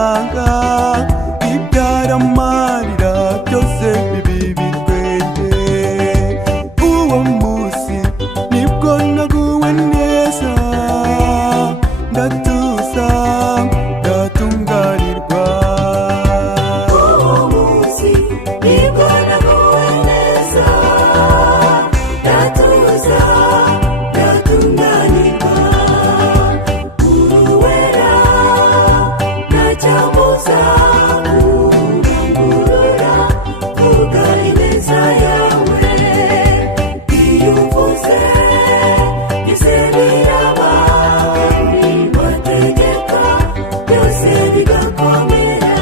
isanga ibyara amarira byose bibi bitwenge. Uwo munsi nibwo naguwe neza, ndatuza ndatunganirwa. Uwo munsi nibwo naguwe neza, ndatuza ndatunganirwa. Uruwera ntacyamuza kurangurura, vuga ineza yawe. Iyo uvuze ese biraba, wategeka byose bigakomera.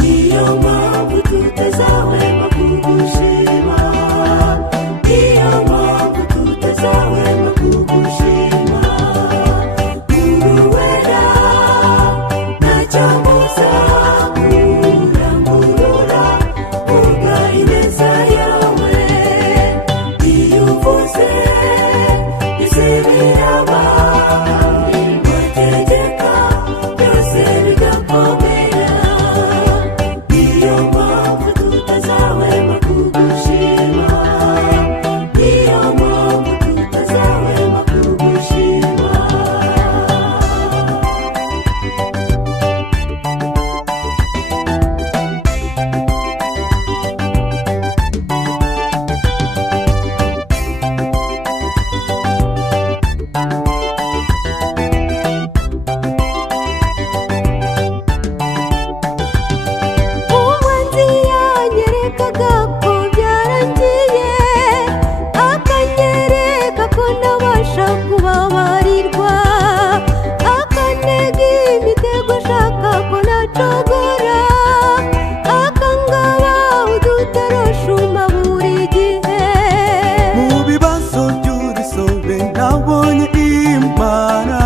Niyo mpamvu tutazahwema kugushima, niyo mpamvu tutazahwema kugushima. Uruwera ntacyamuza kurangurura, vuga ineza yawe. Iyo uvuze ese biraba, wategeka byose bigakomera. Niyo mpamvu tutazahwema kugushima, niyo mpamvu tutazahwema kugushima. Umwanzi yanyerekaga ko byarangiye, akanyereka ko ntabasha kubabarirwa, akantega imitego ashaka ko nacogora, akangaba udutaroshuma buri gihe. Mu bibazo by'urusobe nabonye Imana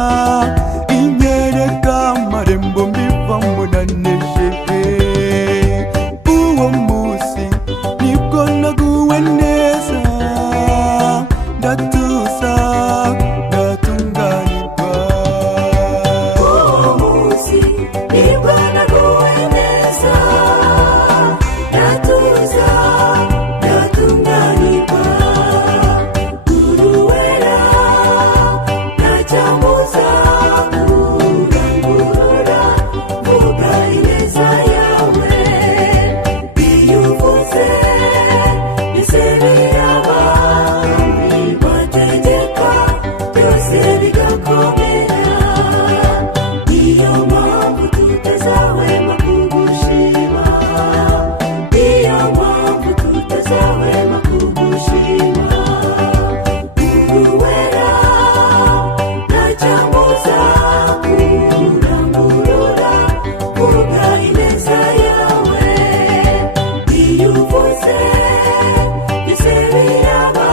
inyereka amarembo mbivamo nanesheje. Uwo munsi nibwo naguwe neza, ndatuza ndatunganirwa. Uwo munsi nibwo naguwe neza, ndatuza ndatunganirwa. Uruwera ntacyamuza kurangurura, vuga ineza yawe. Iyo uvuze ese biraba, wategeka byose bigakomera. Niyo mpamvu tutazahwema kugushima, niyo mpamvu tutazahwema kugushima. Uruwera ntacyamuza kurangurura, vuga ineza yawe. Iyo uvuze ese biraba,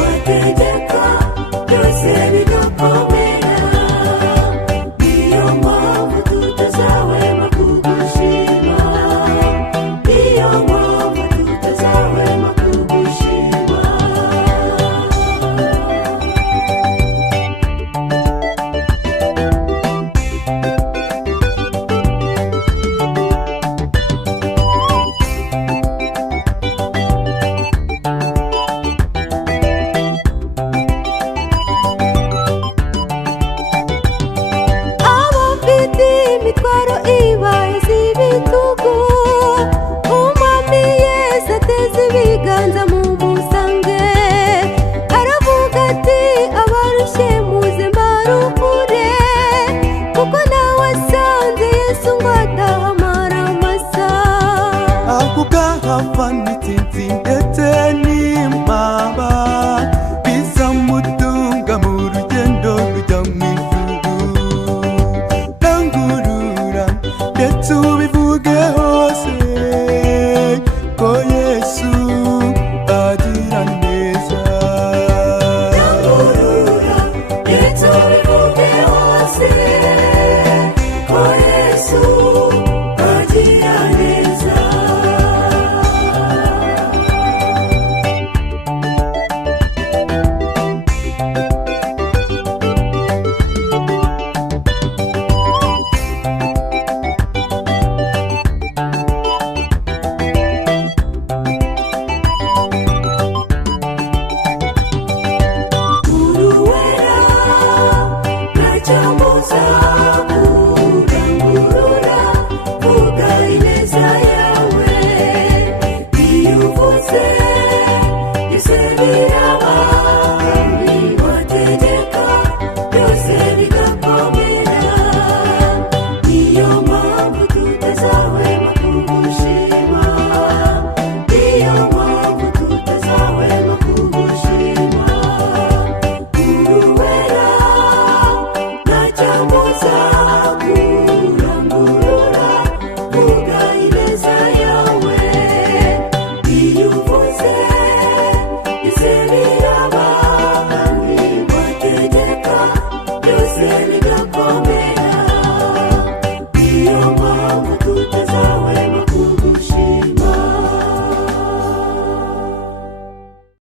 wategeka byose bigakomera. Niyo mpamvu tutazahwema kugushima, niyo mpamvu tutazahwema kugushima. Abafite imitwaro ibaye z'ibitugu, umwami Yesu ateze ibiganza mu musange, aravuga ati abarushye muze mbaruhure, kuko nawe asanze Yesu ngo adahamara amasa. Ako kahava n'itsinzi